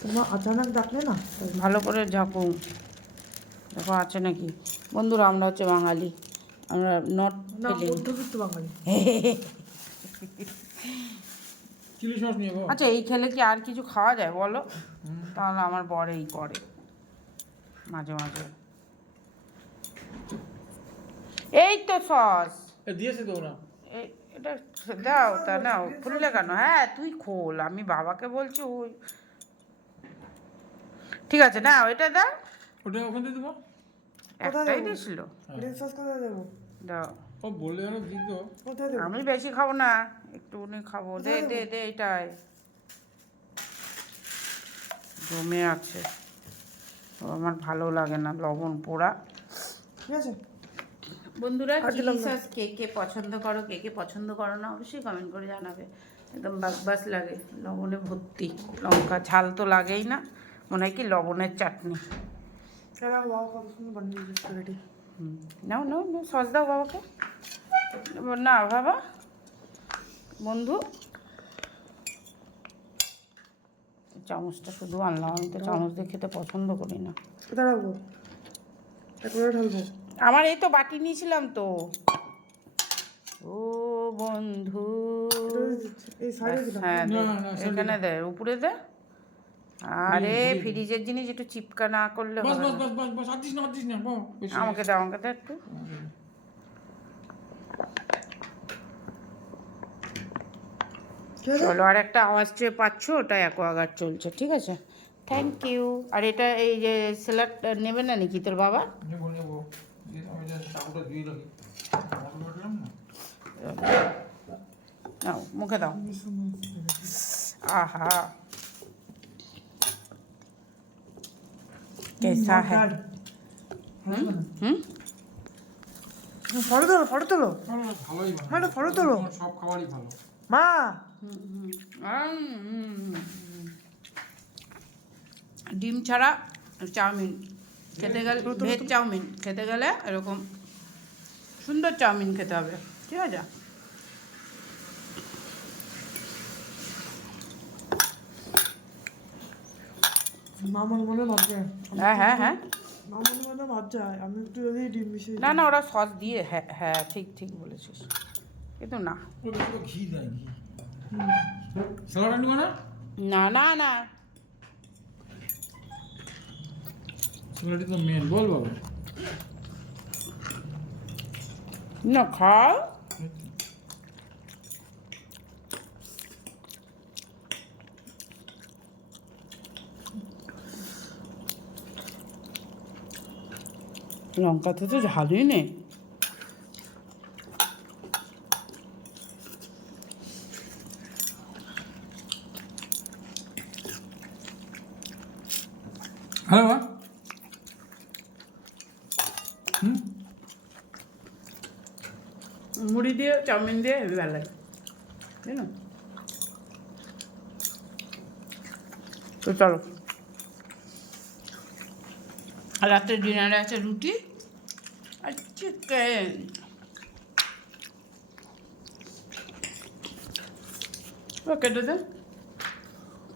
তোমার अचानक ডাকলে না ভালো করে ঝাঁকো, দেখো আছে নাকি। বন্ধুরা আমরা হচ্ছে বাঙালি, আমরা নট ফিলিং। মধ্যবিত্ত বাঙালি। চিলি সস নিয়ে গো। আচ্ছা এই খেলে কি আর কিছু খাওয়া যায় বলো? তাহলে আমার বর এই করে মাঝে মাঝে। এই তো সস দিয়েছে তো ওরা। এটা দাও, তা নাও খুললে কেন? হ্যাঁ তুই খোল, আমি বাবাকে বলছি। ওই ঠিক আছে না, ওইটা দাও। ওটা ওখান থেকে দেবো। একটাই দিয়েছিল, গ্রিন সস কোথায় দেবো? দাও। ও বললে যেন দিত। কোথায় দেবো? আমি বেশি খাবো না, একটুখানি খাবো। দে দে দে, এটাই জমে আছে। ও আমার ভালো লাগে না লবণ পোড়া। ঠিক আছে। বন্ধুরা চিলি সস কে কে পছন্দ করো, কে কে পছন্দ করো না, অবশ্যই কমেন্ট করে জানাবে। একদম বাকবাস লাগে, লবণে ভর্তি। লঙ্কা ঝাল তো লাগেই না, মনে হয় কি লবণের চাটনি। কেন বাবা কত সুন্দর বানিয়ে দিয়েছে রেডি। নাও নাও নাও, সস দাও বাবাকে। না বাবা, বন্ধু চামচটা শুধু আনলাম, আমি তো চামচ দিয়ে খেতে পছন্দ করি না। কোথায় রাখবো? একবারে ঢালবো? আমার এই তো বাটি নিয়েছিলাম তো। ও বন্ধু, এই সাইডে দিলাম। হ্যাঁ দে, না, না, এখানে দে, উপরে দে। আরে ফ্রিজের জিনিস একটু চিপকা না করলে বাস হবে বাস না। বাস বাস বাস, আর দিস না বাবা, বেশি। আমাকে দাও, আমাকে দাও একটু। চলো, আর একটা আওয়াজ চেয়ে পাচ্ছ, ওটা অ্যাকোয়াগার্ড চলছে, ঠিক আছে। Thank you. আর এটা এই যে স্যালাড নেবে না নাকি তোর বাবা? নেবো নেবো। আমি যা চাকুটা ধুয়ে রাখি। মশলা বাটলাম না। নাও মুখে দাও। আহা कैसा है? হুম ফটো তোলো, ফটো তোলো। ভালোই মা, একটা ফটো তোলো। তোমার সব খাবারই ভালো। মা, ডিম ছাড়া চাউমিন খেতে গেলে, ভেজ চাউমিন খেতে গেলে এরকম সুন্দর চাউমিন খেতে হবে, ঠিক আছে। মা মনে মনে ভাবছে। হ্যাঁ হ্যাঁ হ্যাঁ, মা মনে মনে ভাবছে আমি একটু যদি ডিম মিশিয়ে না না ওরা সস দিয়ে, হ্যাঁ হ্যাঁ ঠিক ঠিক বলেছিস, কিন্তু না ওটা তো ঘি দেয়, ঘি। স্যালাড আনবো না? না না না, স্যালাডই তো মেন, বল বাবা। না খাও। লঙ্কাতে তো ঝালই নেই। হ্যালো মা। মুড়ি দিয়ে চাউমিন দিয়ে হেবি ভালো লাগে, তাই না? তো চলো, আর রাত্রে ডিনারে আছে রুটি আর চিকেন। কেটে দে।